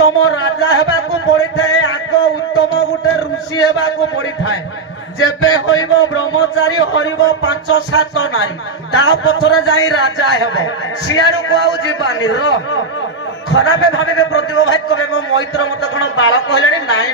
उत्तम राजा हेबाकू पड़िथाए आग उत्तम गोटे ऋषि हेबाकू पड़िथाए जेबे होइबो ब्रह्मचारी हरिबो 5-7 नारी ता पथरे जाई राजा हेबो सियाडू को आउ जीवानी रो खराबे भाबे प्रतिभा भाई कबे मो मैत्र मत कोन बालक कहलेनी नाही।